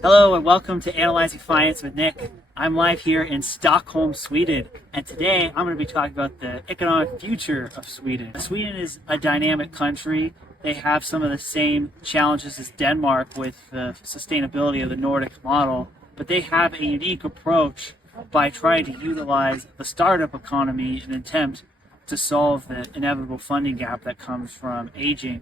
Hello and welcome to Analyzing Finance with Nick. I'm live here in Stockholm, Sweden, and today I'm going to be talking about the economic future of Sweden. Sweden is a dynamic country. They have some of the same challenges as Denmark with the sustainability of the Nordic model, but they have a unique approach by trying to utilize the startup economy in an attempt to solve the inevitable funding gap that comes from aging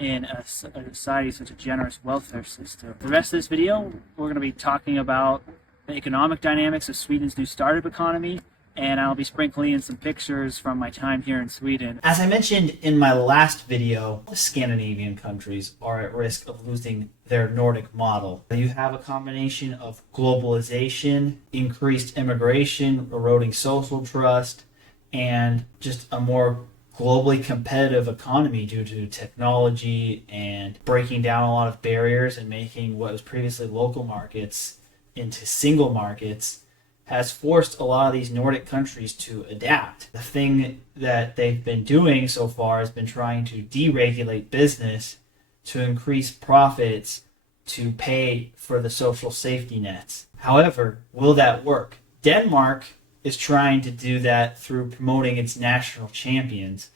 in a society with such a generous welfare system. The rest of this video, we're going to be talking about the economic dynamics of Sweden's new startup economy, and I'll be sprinkling in some pictures from my time here in Sweden. As I mentioned in my last video, the Scandinavian countries are at risk of losing their Nordic model. You have a combination of globalization, increased immigration, eroding social trust, and just a more globally competitive economy due to technology and breaking down a lot of barriers and making what was previously local markets into single markets has forced a lot of these Nordic countries to adapt. The thing that they've been doing so far has been trying to deregulate business to increase profits to pay for the social safety nets. However, will that work? Denmark is trying to do that through promoting its national champions,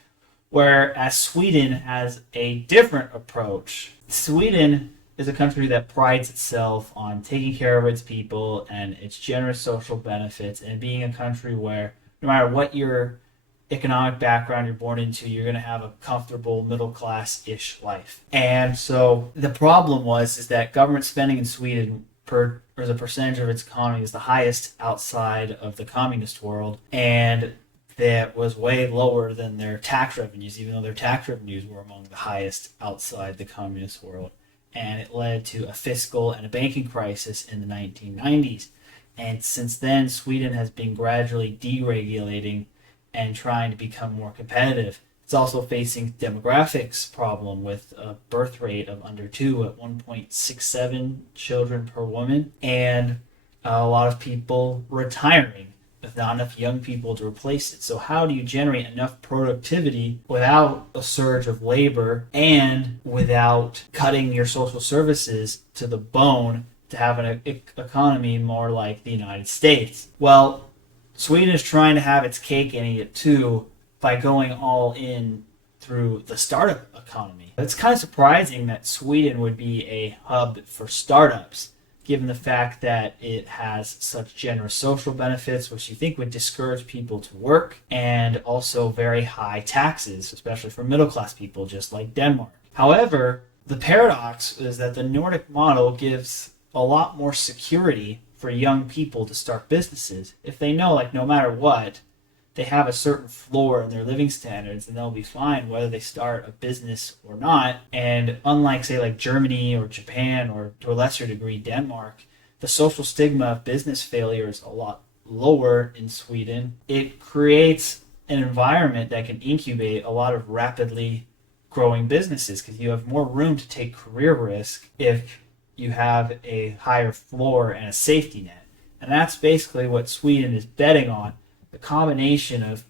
whereas Sweden has a different approach. Sweden is a country that prides itself on taking care of its people and its generous social benefits, and being a country where no matter what your economic background you're born into, you're going to have a comfortable middle class-ish life. And so the problem is that government spending in Sweden as a percentage of its economy is the highest outside of the communist world, and that was way lower than their tax revenues, even though their tax revenues were among the highest outside the communist world. And it led to a fiscal and a banking crisis in the 1990s. And since then, Sweden has been gradually deregulating and trying to become more competitive. It's also facing demographics problem with a birth rate of under 2 at 1.67 children per woman, and a lot of people retiring with not enough young people to replace it. So how do you generate enough productivity without a surge of labor and without cutting your social services to the bone to have an economy more like the United States? Well, Sweden is trying to have its cake and eat it too by going all in through the startup economy. It's kind of surprising that Sweden would be a hub for startups, given the fact that it has such generous social benefits, which you think would discourage people to work, and also very high taxes, especially for middle-class people, just like Denmark. However, the paradox is that the Nordic model gives a lot more security for young people to start businesses. If they know, like, no matter what, they have a certain floor in their living standards and they'll be fine whether they start a business or not. And unlike, say, like Germany or Japan, or to a lesser degree Denmark, the social stigma of business failure is a lot lower in Sweden. It creates an environment that can incubate a lot of rapidly growing businesses because you have more room to take career risk if you have a higher floor and a safety net. And that's basically what Sweden is betting on. The combination of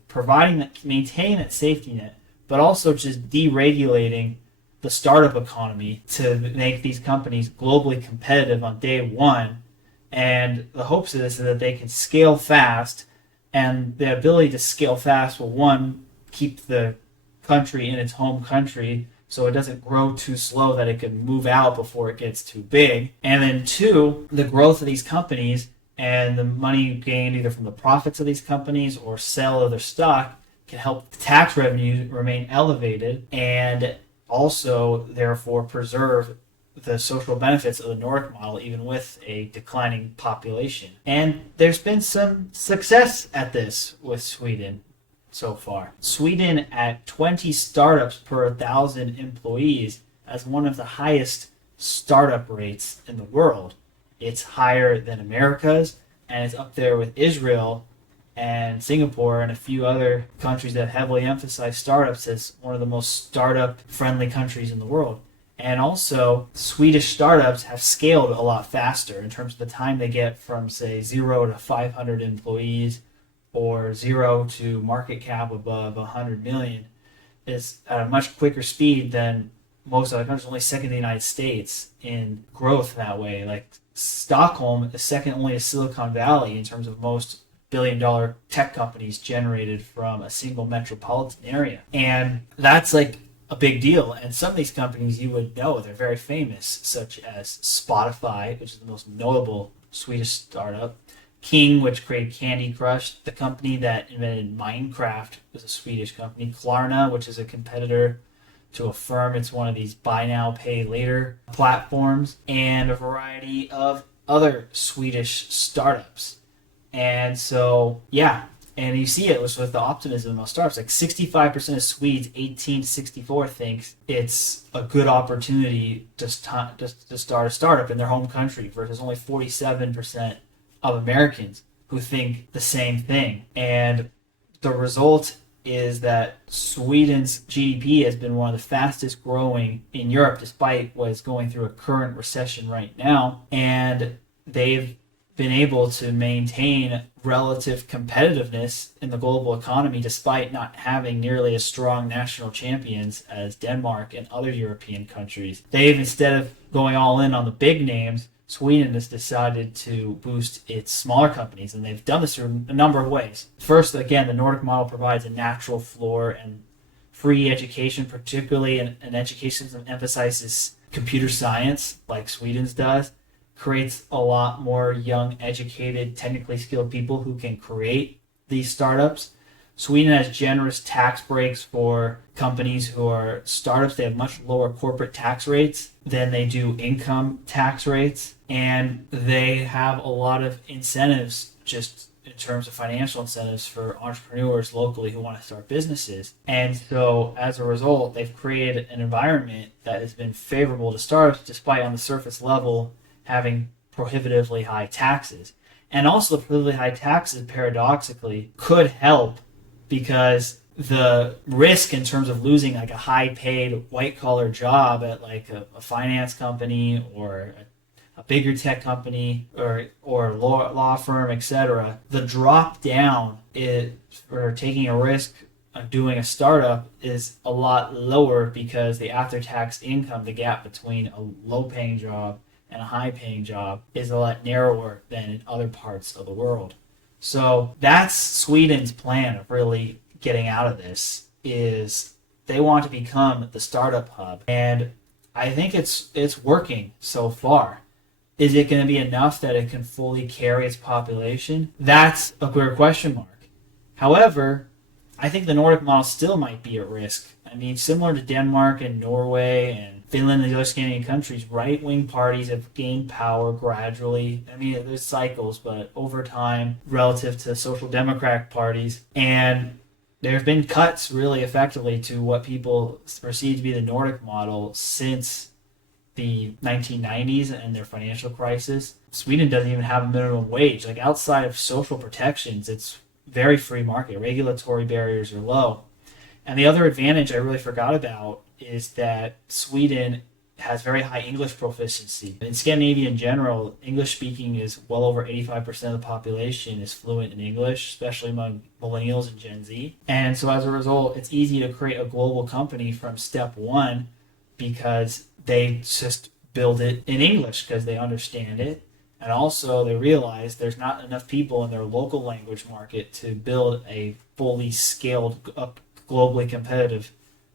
maintaining that safety net, but also just deregulating the startup economy to make these companies globally competitive on day one. And the hopes of this is that they can scale fast, and the ability to scale fast will, one, keep the country in its home country so it doesn't grow too slow that it can move out before it gets too big. And then two, the growth of these companies and the money gained either from the profits of these companies or sale of their stock can help the tax revenues remain elevated and also therefore preserve the social benefits of the Nordic model even with a declining population. And there's been some success at this with Sweden so far. Sweden, at 20 startups per 1,000 employees, has one of the highest startup rates in the world. It's higher than America's, and it's up there with Israel and Singapore and a few other countries that heavily emphasize startups as one of the most startup-friendly countries in the world. And also, Swedish startups have scaled a lot faster in terms of the time they get from, say, 0 to 500 employees or 0 to market cap above 100 million is at a much quicker speed than most other countries, only second to the United States in growth that way. Like Stockholm is second only to Silicon Valley in terms of most billion-dollar tech companies generated from a single metropolitan area. And that's like a big deal. And some of these companies you would know, they're very famous, such as Spotify, which is the most notable Swedish startup. King, which created Candy Crush. The company that invented Minecraft was a Swedish company. Klarna, which is a competitor to Affirm. It's one of these buy now, pay later platforms. And a variety of other Swedish startups. And so, yeah. And you see it was with the optimism of startups. Like 65% of Swedes, 18 to 64, thinks it's a good opportunity to start a startup in their home country versus only 47% of Americans who think the same thing. And the result is that Sweden's GDP has been one of the fastest growing in Europe, despite what is going through a current recession right now. And they've been able to maintain relative competitiveness in the global economy despite not having nearly as strong national champions as Denmark and other European countries. They've, instead of going all in on the big names, Sweden has decided to boost its smaller companies, and they've done this through a number of ways. First, again, the Nordic model provides a natural floor and free education, particularly an education that emphasizes computer science like Sweden's does, creates a lot more young, educated, technically skilled people who can create these startups. Sweden has generous tax breaks for companies who are startups. They have much lower corporate tax rates than they do income tax rates. And they have a lot of incentives just in terms of financial incentives for entrepreneurs locally who want to start businesses. And so as a result, they've created an environment that has been favorable to startups despite on the surface level having prohibitively high taxes. And also the prohibitively high taxes, paradoxically, could help because the risk in terms of losing like a high-paid white-collar job at like a finance company or a bigger tech company or law firm, etc., the drop down for taking a risk of doing a startup is a lot lower because the after-tax income, the gap between a low-paying job and a high-paying job is a lot narrower than in other parts of the world. So that's Sweden's plan of really getting out of this, is they want to become the startup hub. And I think it's working so far. Is it going to be enough that it can fully carry its population? That's a clear question mark. However, I think the Nordic model still might be at risk. I mean, similar to Denmark and Norway and Finland and the other Scandinavian countries, right-wing parties have gained power gradually. I mean, there's cycles, but over time, relative to social democratic parties. And there have been cuts really effectively to what people perceive to be the Nordic model since the 1990s and their financial crisis. Sweden doesn't even have a minimum wage. Like outside of social protections, it's very free market. Regulatory barriers are low. And the other advantage I really forgot about is that Sweden has very high English proficiency. In Scandinavia in general, English speaking is well over 85% of the population is fluent in English, especially among millennials and Gen Z. And so as a result, it's easy to create a global company from step one because they just build it in English because they understand it. And also they realize there's not enough people in their local language market to build a fully scaled up globally competitive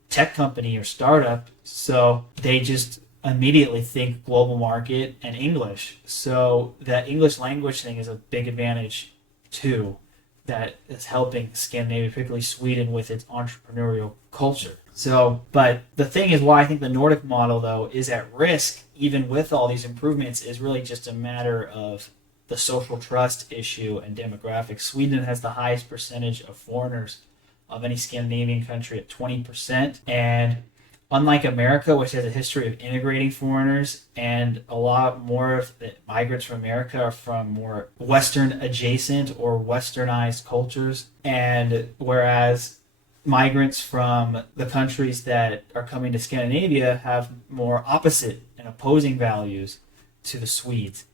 tech company or startup, so they just immediately think global market and English. So that English language thing is a big advantage too, that is helping Scandinavia, particularly Sweden, with its entrepreneurial culture. So, but the thing is why I think the Nordic model though is at risk, even with all these improvements, is really just a matter of the social trust issue and demographics. Sweden has the highest percentage of foreigners of any Scandinavian country at 20%. And unlike America, which has a history of integrating foreigners, and a lot more of the migrants from America are from more Western adjacent or Westernized cultures, and whereas migrants from the countries that are coming to Scandinavia have more opposite and opposing values to the Swedes.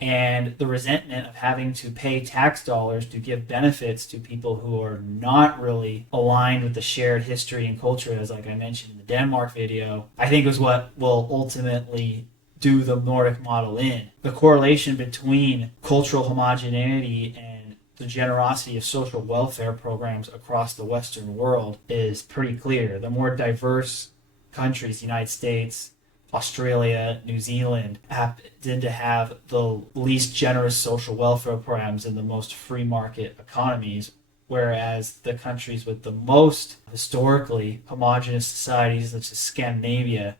And the resentment of having to pay tax dollars to give benefits to people who are not really aligned with the shared history and culture, as like I mentioned in the Denmark video, I think is what will ultimately do the Nordic model in. The correlation between cultural homogeneity and the generosity of social welfare programs across the Western world is pretty clear. The more diverse countries, the United States, Australia, New Zealand, tend to have the least generous social welfare programs in the most free market economies, whereas the countries with the most historically homogenous societies, such as Scandinavia,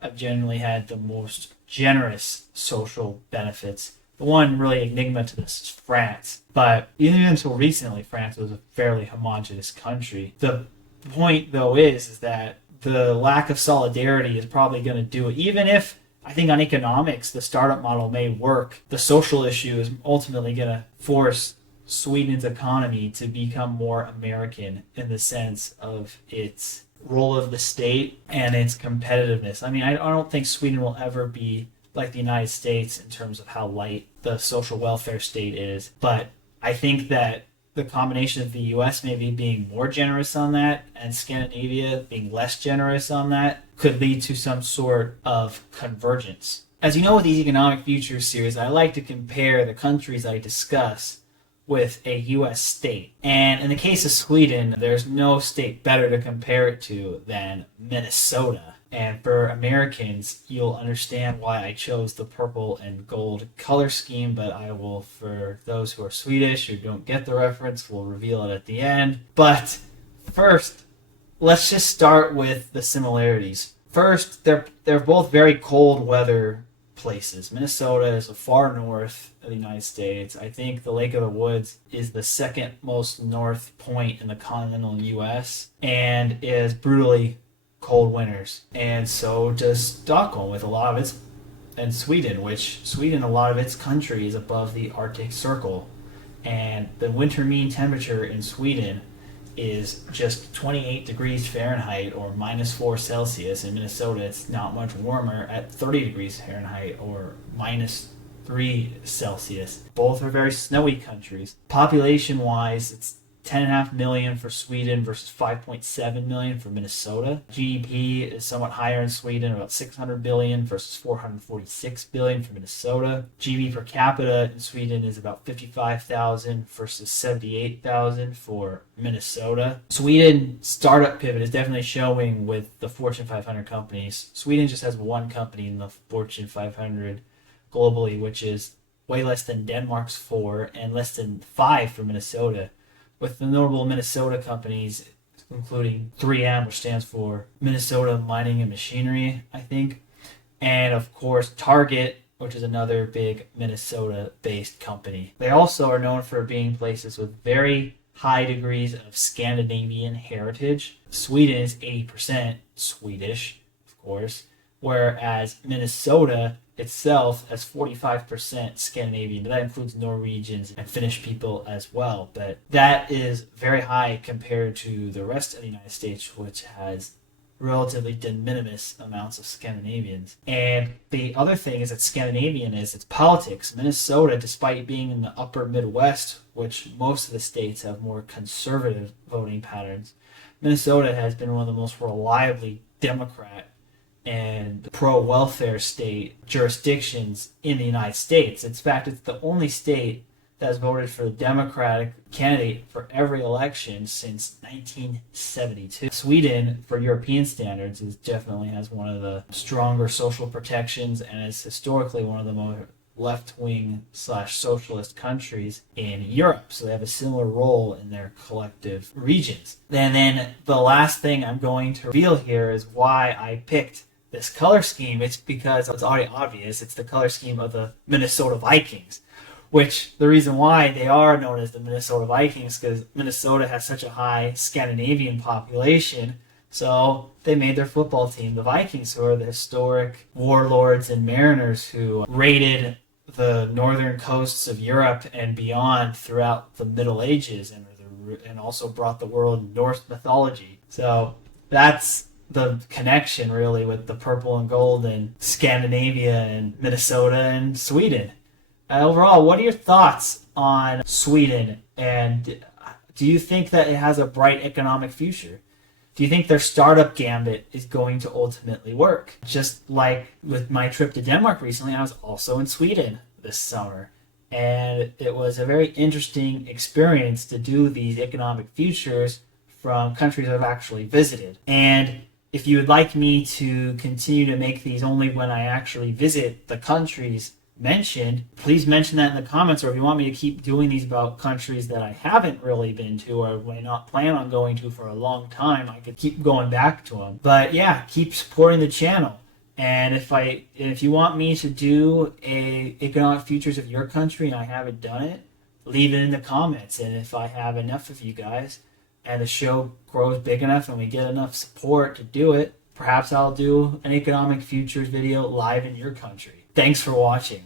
have generally had the most generous social benefits. The one really enigma to this is France. But even until recently, France was a fairly homogenous country. The point, though, is that the lack of solidarity is probably going to do it. Even if, I think on economics, the startup model may work, the social issue is ultimately going to force Sweden's economy to become more American in the sense of its role of the state and its competitiveness. I mean, I don't think Sweden will ever be like the United States in terms of how light the social welfare state is, but I think that the combination of the US maybe being more generous on that and Scandinavia being less generous on that could lead to some sort of convergence. As you know, with these economic futures series, I like to compare the countries I discuss with a US state. And in the case of Sweden, there's no state better to compare it to than Minnesota. And for Americans, you'll understand why I chose the purple and gold color scheme, but I will, for those who are Swedish who don't get the reference, we'll reveal it at the end. But first, let's just start with the similarities. First, they're both very cold weather places. Minnesota is far north of the United States. I think the Lake of the Woods is the second most north point in the continental US and is brutally cold winters. And so does Stockholm with a lot of its, and Sweden, a lot of its country is above the Arctic Circle. And the winter mean temperature in Sweden is just 28 degrees Fahrenheit or -4 Celsius. In Minnesota, it's not much warmer at 30 degrees Fahrenheit or -3 Celsius. Both are very snowy countries. Population-wise, it's 10.5 million for Sweden versus 5.7 million for Minnesota. GDP is somewhat higher in Sweden, about 600 billion versus 446 billion for Minnesota. GDP per capita in Sweden is about 55,000 versus 78,000 for Minnesota. Sweden startup pivot is definitely showing with the Fortune 500 companies. Sweden just has one company in the Fortune 500 globally, which is way less than Denmark's 4 and less than 5 for Minnesota. With the notable Minnesota companies, including 3M, which stands for Minnesota Mining and Machinery, I think, and of course Target, which is another big Minnesota-based company. They also are known for being places with very high degrees of Scandinavian heritage. Sweden is 80% Swedish, of course, whereas Minnesota itself has 45% Scandinavian. That includes Norwegians and Finnish people as well. But that is very high compared to the rest of the United States, which has relatively de minimis amounts of Scandinavians. And the other thing is that Scandinavian is its politics. Minnesota, despite being in the upper Midwest, which most of the states have more conservative voting patterns, Minnesota has been one of the most reliably Democrat and pro-welfare state jurisdictions in the United States. In fact, it's the only state that has voted for the Democratic candidate for every election since 1972. Sweden, for European standards, definitely has one of the stronger social protections and is historically one of the more left-wing/socialist countries in Europe. So they have a similar role in their collective regions. And then the last thing I'm going to reveal here is why I picked this color scheme. It's because it's already obvious. It's the color scheme of the Minnesota Vikings, which the reason why they are known as the Minnesota Vikings because Minnesota has such a high Scandinavian population. So they made their football team the Vikings, who are the historic warlords and mariners who raided the northern coasts of Europe and beyond throughout the Middle Ages and also brought the world Norse mythology. So that's the connection really with the purple and gold and Scandinavia and Minnesota and Sweden. Overall, what are your thoughts on Sweden, and do you think that it has a bright economic future? Do you think their startup gambit is going to ultimately work? Just like with my trip to Denmark recently, I was also in Sweden this summer. And it was a very interesting experience to do these economic futures from countries I've actually visited. And if you would like me to continue to make these only when I actually visit the countries mentioned, please mention that in the comments. Or if you want me to keep doing these about countries that I haven't really been to or may not plan on going to for a long time, I could keep going back to them. But yeah, keep supporting the channel. And if you want me to do a economic futures of your country and I haven't done it, leave it in the comments. And if I have enough of you guys and the show grows big enough and we get enough support to do it, perhaps I'll do an economic futures video live in your country. Thanks for watching.